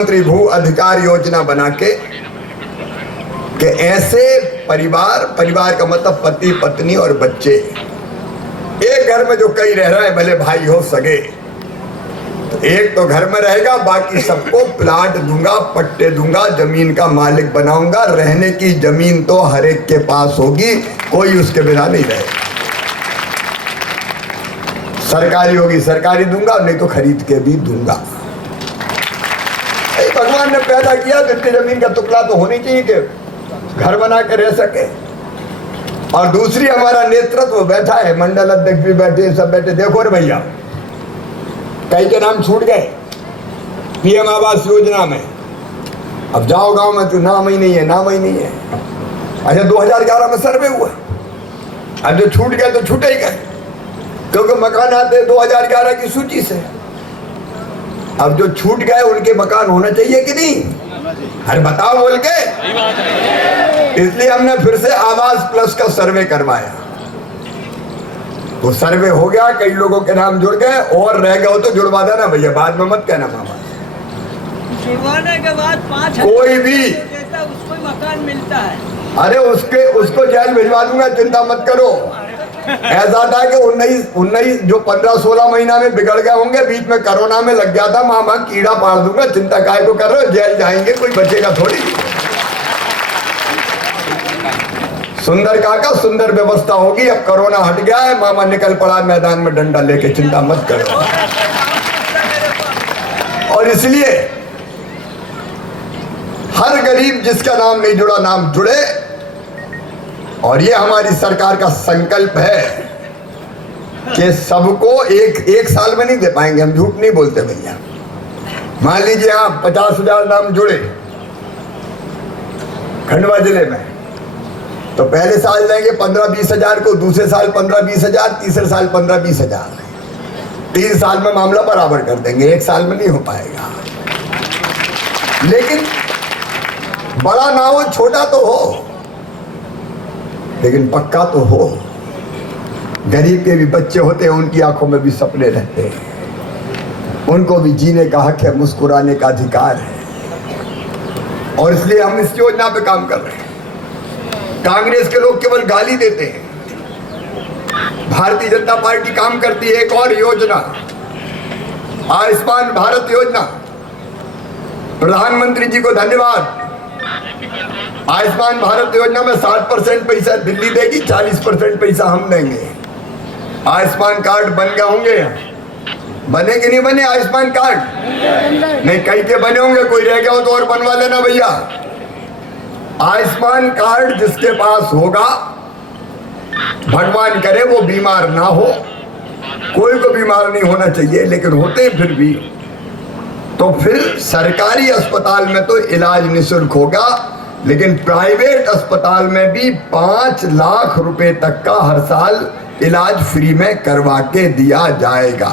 मंत्री भू अधिकार योजना बना के कि ऐसे परिवार का मतलब पति पत्नी और बच्चे, एक घर में जो कई रह रहे हैं, भले भाई हो सगे, तो एक तो घर में रहेगा, बाकी सबको प्लाट दूंगा, पट्टे दूंगा, जमीन का मालिक बनाऊंगा। रहने की जमीन तो हर एक के पास होगी, कोई उसके बिना नहीं रहेगा। सरकारी होगी सरकारी दूंगा, नहीं तो खरीद के भी दूंगा। भगवान ने पैदा किया तो इतनी जमीन का टुकड़ा तो होनी चाहिए कि घर बना के रह सके। और दूसरी, हमारा नेतृत्व बैठा है, मंडल अध्यक्ष भी बैठे, सब बैठे। देखो रे भैया, कई के नाम छूट गए पीएम आवास योजना में। अब जाओ गांव में तो नाम ही नहीं है, नाम ही नहीं है। अच्छा, 2011 में सर्वे हुआ, अब जो छूट गए तो छूटे ही गए, क्योंकि मकान आते 2011 की सूची से। अब जो छूट गए उनके मकान होना चाहिए कि नहीं? अरे बताओ बोल के। इसलिए हमने फिर से आवास प्लस का सर्वे करवाया। वो सर्वे हो गया, कई लोगों के नाम जुड़ गए, और रह गए हो तो जुड़वा देना भैया, बाद में मत कहना मामा। जुड़वाने के बाद 5 कोई भी उसको मकान मिलता है। अरे उसको जेल भिजवा दूंगा, चिंता मत करो। ऐसा था कि 19 जो 15-16 महीना में बिगड़ गए होंगे, बीच में कोरोना में लग गया था, मामा कीड़ा पाड़ दूंगा, चिंता काहे को कर रहे हो? जेल जाएंगे, कोई बचेगा थोड़ी। सुंदर काका, सुंदर व्यवस्था होगी। अब कोरोना हट गया है, मामा निकल पड़ा मैदान में डंडा लेके, चिंता मत करो। और इसलिए हर गरीब जिसका नाम नहीं जुड़ा, नाम जुड़े। और ये हमारी सरकार का संकल्प है कि सबको एक साल में नहीं दे पाएंगे, हम झूठ नहीं बोलते भैया। मान लीजिए आप 50,000 नाम जुड़े खंडवा जिले में, तो पहले साल देंगे 15-20 हजार को, दूसरे साल 15-20 हजार, तीसरे साल 15-20 हजार। 3 साल में मामला बराबर कर देंगे, 1 साल में नहीं हो पाएगा। लेकिन बड़ा ना हो, छोटा तो हो, लेकिन पक्का तो हो। गरीब के भी बच्चे होते हैं, उनकी आंखों में भी सपने रहते हैं, उनको भी जीने का हक है, मुस्कुराने का अधिकार है। और इसलिए हम इस योजना पे काम कर रहे हैं। कांग्रेस के लोग केवल गाली देते हैं, भारतीय जनता पार्टी काम करती है। एक और योजना, आयुष्मान भारत योजना, प्रधानमंत्री जी को धन्यवाद। आयुष्मान भारत योजना में 60% पैसा दिल्ली देगी, 40% पैसा हम देंगे। आयुष्मान कार्ड बन गए होंगे, बने कि नहीं बने आयुष्मान कार्ड? नहीं, कई के बने होंगे, कोई रह गया हो तो और बनवा लेना भैया। आयुष्मान कार्ड जिसके पास होगा, भगवान करे वो बीमार ना हो, कोई को बीमार नहीं होना चाहिए, लेकिन होते फिर भी, तो फिर सरकारी अस्पताल में तो इलाज निःशुल्क होगा, लेकिन प्राइवेट अस्पताल में भी 5 लाख रुपए तक का हर साल इलाज फ्री में करवा के दिया जाएगा।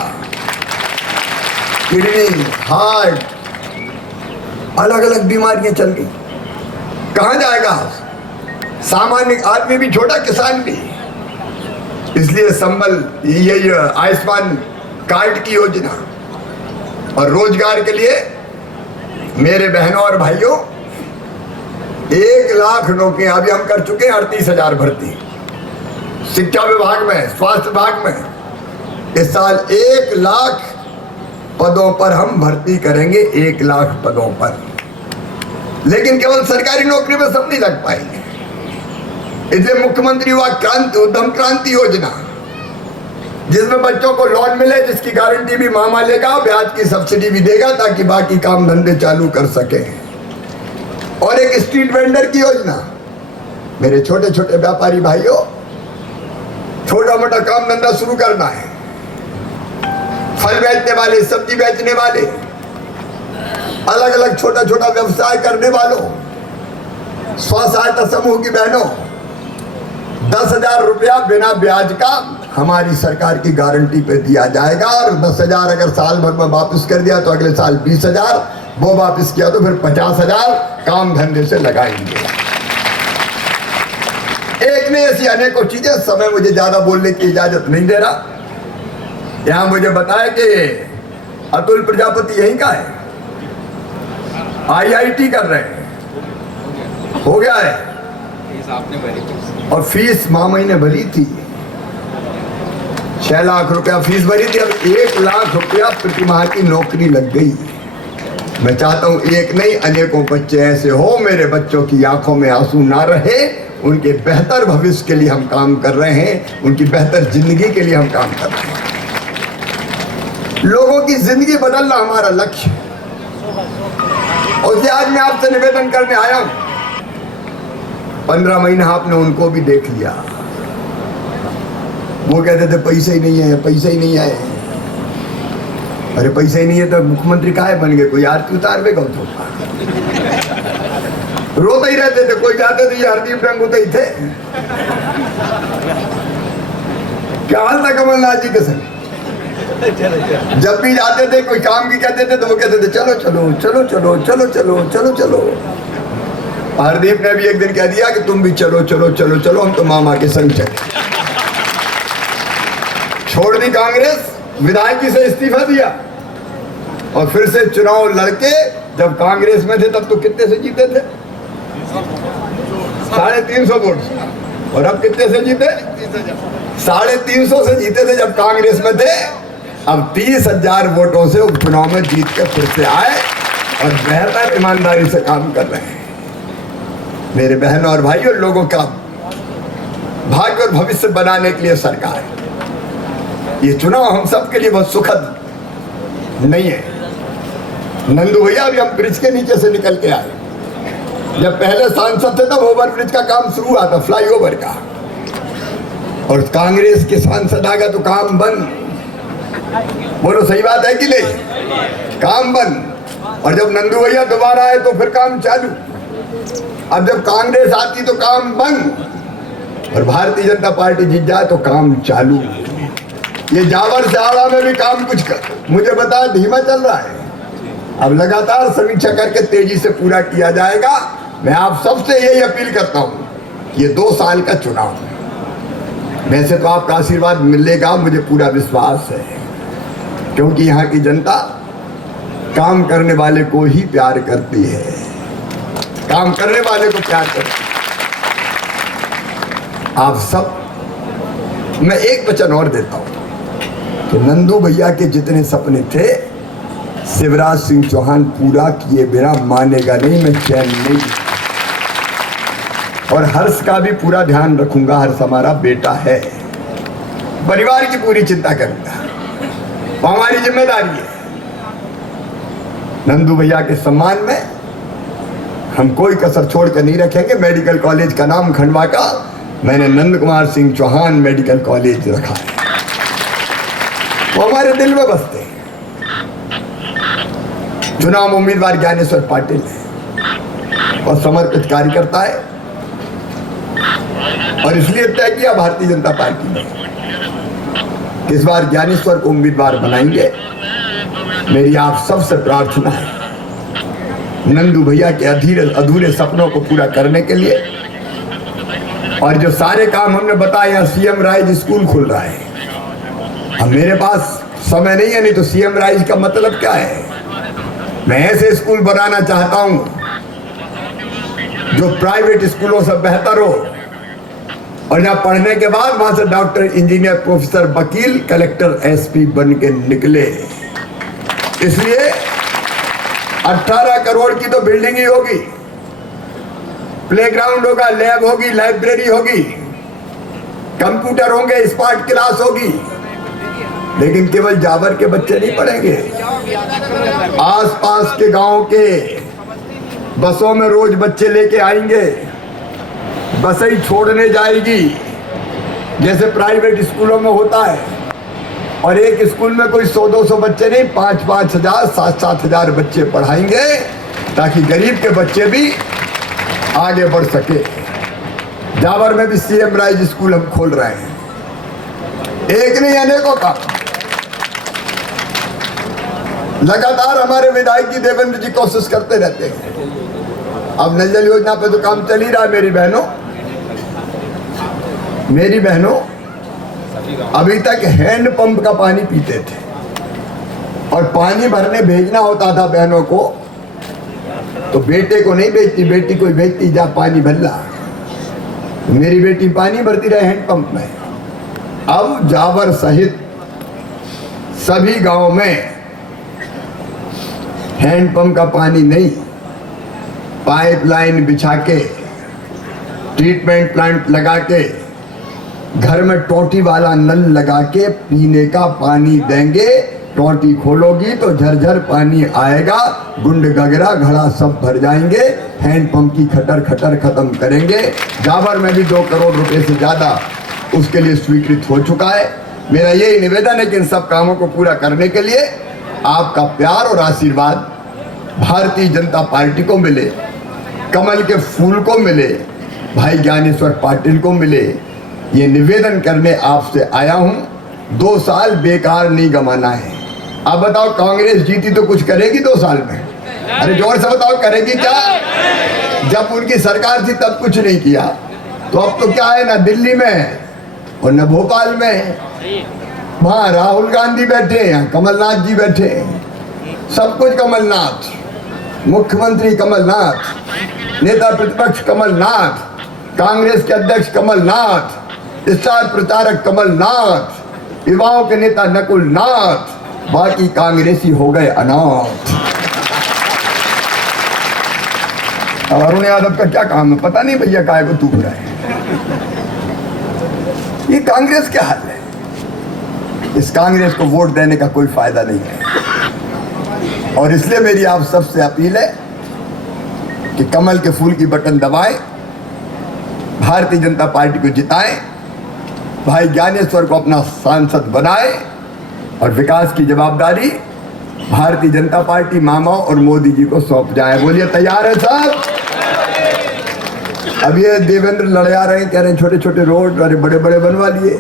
किडनी, हार्ट, अलग अलग बीमारियां चल गई, कहां जाएगा सामान्य आदमी भी, छोटा किसान भी। इसलिए संबल ये आयुष्मान कार्ड की योजना और रोजगार के लिए मेरे बहनों और भाइयों 1 लाख नौकरियां अभी हम कर चुके हैं। 38,000 भर्ती शिक्षा विभाग में, स्वास्थ्य विभाग में। इस साल 1 लाख पदों पर हम भर्ती करेंगे, 1 लाख पदों पर। लेकिन केवल सरकारी नौकरी में सब नहीं लग पाएंगे। इसलिए मुख्यमंत्री युवा क्रांति उद्यम क्रांति योजना, जिसमें बच्चों को लोन मिले, जिसकी गारंटी भी मामा लेगा, ब्याज की सब्सिडी भी देगा, ताकि बाकी काम धंधे चालू कर सके। और एक स्ट्रीट वेंडर की योजना, मेरे छोटे छोटे व्यापारी भाइयों, छोटा मोटा काम धंधा शुरू करना है, फल बेचने वाले, सब्जी बेचने वाले, अलग अलग छोटा छोटा व्यवसाय करने वालों, स्व सहायता समूह की बहनों, 10,000 रुपया बिना ब्याज का हमारी सरकार की गारंटी पे दिया जाएगा। और 10,000 अगर साल भर में वापस कर दिया तो अगले साल 20,000, वो वापस किया तो फिर 50,000 काम धंधे से लगाएंगे। एक ने ऐसी अनेकों चीजें, समय मुझे ज्यादा बोलने की इजाजत नहीं दे रहा। यहां मुझे बताया कि अतुल प्रजापति यहीं का है, IIT कर रहे हैं, हो गया है। आपने भरी थी और फीस माँ महीने भरी थी, 6 लाख रुपया फीस भरी थी। अब 1 लाख रुपया प्रति माह की नौकरी लग गई। मैं चाहता हूं एक नहीं अनेकों बच्चे ऐसे हो, मेरे बच्चों की आंखों में आंसू ना रहे, उनके बेहतर भविष्य के लिए हम काम कर रहे हैं, उनकी बेहतर जिंदगी के लिए हम काम कर रहे हैं। लोगों की जिंदगी बदलना हमारा लक्ष्य है। और ये आज मैं आपसे निवेदन करने आया हूं। 15 महीना आपने उनको भी देख लिया, वो कहते थे पैसे ही नहीं है, पैसे ही नहीं आए। अरे पैसे ही नहीं है तो मुख्यमंत्री काहे बन गए? कोई आरती उतारवे कौन थोड़ा रोते ही रहते थे, कोई जाते थे ये हरदीप रंग होते ही थे। क्या हाल था कमलनाथ जी के संग? जब भी जाते थे कोई काम की कहते थे तो वो कहते थे चलो चलो चलो चलो चलो चलो चलो चलो। हरदीप ने भी एक दिन कह दिया कि तुम भी चलो चलो चलो चलो, हम तो मामा के संग चले। छोड़ दी कांग्रेस, विधायकी से इस्तीफा दिया और फिर से चुनाव लड़के। जब कांग्रेस में थे तब तो कितने से जीते थे? 350 वोट। और अब कितने से जीते? 350 से जीते थे जब कांग्रेस में थे। अब 30,000 वोटों से उपचुनाव में जीत के फिर से आए और बेहतर ईमानदारी से काम कर रहे हैं। मेरे बहनों और भाइयों, लोगों का भाग्य और भविष्य बनाने के लिए सरकार, ये चुनाव हम सब के लिए बहुत सुखद नहीं है। नंदू भैया अभी हम ब्रिज के नीचे से निकल के आए। जब पहले सांसद थे तब ओवर ब्रिज का काम शुरू हुआ था, फ्लाईओवर का, और कांग्रेस के सांसद आ गए तो काम बंद। बोलो सही बात है कि नहीं? काम बंद। और जब नंदू भैया दोबारा आए तो फिर काम चालू। अब जब कांग्रेस आती तो काम बंद और भारतीय जनता पार्टी जीत जाए तो काम चालू। ये जावर जावड़ा में भी काम कुछ मुझे बता धीमा चल रहा है। अब लगातार समीक्षा करके तेजी से पूरा किया जाएगा। मैं आप सबसे यही अपील करता हूं, ये 2 साल का चुनाव है। वैसे तो आपका आशीर्वाद मिलेगा, मुझे पूरा विश्वास है, क्योंकि यहाँ की जनता काम करने वाले को ही प्यार करती है, काम करने वाले को प्यार करती है। आप सब, मैं एक वचन और देता हूं कि नंदू भैया के जितने सपने थे शिवराज सिंह चौहान पूरा किए बिना मानेगा नहीं, मैं चैन नहीं। और हर्ष का भी पूरा ध्यान रखूंगा, हर्ष हमारा बेटा है, परिवार की पूरी चिंता करूंगा, वो हमारी जिम्मेदारी है। नंदू भैया के सम्मान में हम कोई कसर छोड़ कर नहीं रखेंगे। मेडिकल कॉलेज का नाम खंडवा का मैंने नंद कुमार सिंह चौहान मेडिकल कॉलेज रखा है, वो हमारे दिल में बसते हैं। चुनाव उम्मीदवार ज्ञानेश्वर पाटिल है और समर्पित कार्यकर्ता है, और इसलिए तय किया भारतीय जनता पार्टी ने इस बार ज्ञानेश्वर को उम्मीदवार बनाएंगे। मेरी आप सबसे प्रार्थना है नंदू भैया के अधूरे सपनों को पूरा करने के लिए, और जो सारे काम हमने बताए, यहाँ CM राइज स्कूल खुल रहा है। अब मेरे पास समय नहीं है, नहीं तो CM राइज का मतलब क्या है? मैं ऐसे स्कूल बनाना चाहता हूं जो प्राइवेट स्कूलों से बेहतर हो, और जहां पढ़ने के बाद वहां से डॉक्टर, इंजीनियर, प्रोफेसर, वकील, कलेक्टर, SP बन के निकले। इसलिए 18 करोड़ की तो बिल्डिंग ही होगी, प्लेग्राउंड होगा, लैब होगी, लाइब्रेरी होगी, कंप्यूटर होंगे, स्मार्ट क्लास होगी। लेकिन केवल जावर के बच्चे नहीं पढ़ेंगे, आसपास के गांव के बसों में रोज बच्चे लेके आएंगे, बस ही छोड़ने जाएगी जैसे प्राइवेट स्कूलों में होता है। और एक स्कूल में कोई 100-200 बच्चे नहीं, 5-5 हजार, 7-7 हजार बच्चे पढ़ाएंगे, ताकि गरीब के बच्चे भी आगे बढ़ सके। जावर में भी CM राइज स्कूल हम खोल रहे हैं, एक नहीं अनेकों का। लगातार हमारे विधायक जी देवेंद्र जी कोशिश करते रहते हैं। अब नल जल योजना पे तो काम चल ही रहा है। मेरी बहनों अभी तक हैंड पंप का पानी पीते थे, और पानी भरने भेजना होता था बहनों को तो बेटे को नहीं बेचती, बेटी को बेचती जा पानी भल्ला। मेरी बेटी पानी भरती रहे हैंडपंप में। अब जावर सहित सभी गांव में हैंडपंप का पानी नहीं, पाइपलाइन बिछा के, ट्रीटमेंट प्लांट लगा के, घर में टोटी वाला नल लगा के पीने का पानी देंगे। टोटी खोलोगी तो झरझर पानी आएगा, गुंड गगरा घड़ा सब भर जाएंगे। हैंडपंप की खटर खटर खत्म करेंगे। जावर में भी 2 करोड़ रुपए से ज्यादा उसके लिए स्वीकृत हो चुका है। मेरा यही निवेदन है कि इन सब कामों को पूरा करने के लिए आपका प्यार और आशीर्वाद भारतीय जनता पार्टी को मिले, कमल के फूल को मिले, भाई ज्ञानेश्वर पाटिल को मिले। ये निवेदन करने आपसे आया हूं। 2 साल बेकार नहीं गंवाना है। अब बताओ, कांग्रेस जीती तो कुछ करेगी 2 साल में? अरे जोर से बताओ, करेगी क्या? जब उनकी सरकार थी तब कुछ नहीं किया, तो अब तो क्या है, ना दिल्ली में और न भोपाल में। वहां राहुल गांधी बैठे, यहाँ कमलनाथ जी बैठे, सब कुछ कमलनाथ, मुख्यमंत्री कमलनाथ, नेता प्रतिपक्ष कमलनाथ, कांग्रेस के अध्यक्ष कमलनाथ, स्टार प्रचारक कमलनाथ, युवाओं के नेता नकुल नाथ, बाकी कांग्रेसी हो गए अनाथ। अब अरुण यादव का क्या काम है पता नहीं, भैया काय को तूप रहे हैं। ये कांग्रेस क्या हाल है? इस कांग्रेस को वोट देने का कोई फायदा नहीं है। और इसलिए मेरी आप सबसे अपील है कि कमल के फूल की बटन दबाएं, भारतीय जनता पार्टी को जिताएं, भाई ज्ञानेश्वर को अपना सांसद बनाएं और विकास की जवाबदारी भारतीय जनता पार्टी, मामा और मोदी जी को सौंप जाए। बोलिए तैयार है साहब? अब ये देवेंद्र लड़या रहे, कह रहे हैं छोटे छोटे रोड अरे बड़े बड़े बनवा लिए।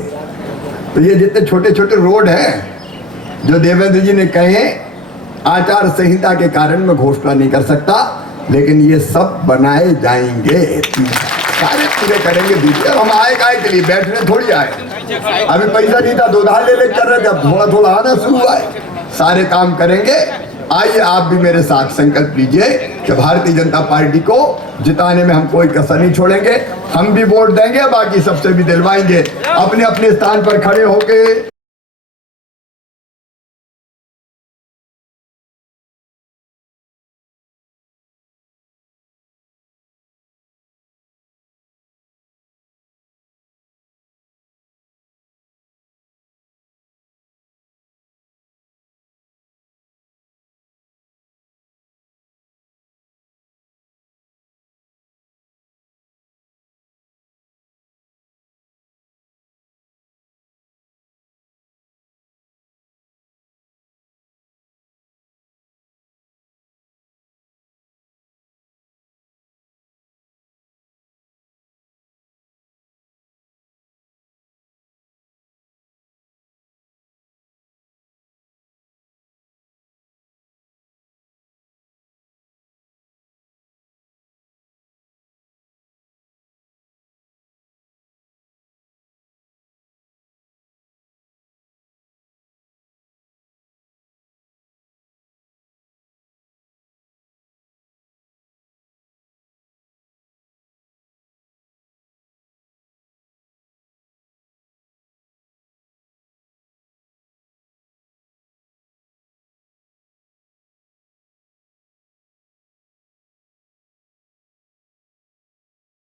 तो ये जितने छोटे छोटे रोड हैं जो देवेंद्र जी ने कहे, आचार संहिता के कारण मैं घोषणा नहीं कर सकता, लेकिन ये सब बनाए जाएंगे, सारे पूरे करेंगे। दीजिए, हम आए काय के लिए, बैठने थोड़ी आए। अभी पैसा नहीं था, 2 धार ले चल रहे थे, अब थोड़ा थोड़ा आना शुरू हुआ है। सारे काम करेंगे। आइए आप भी मेरे साथ संकल्प लीजिए कि भारतीय जनता पार्टी को जिताने में हम कोई कसर नहीं छोड़ेंगे। हम भी वोट देंगे, बाकी सबसे भी दिलवाएंगे। अपने अपने स्थान पर खड़े होके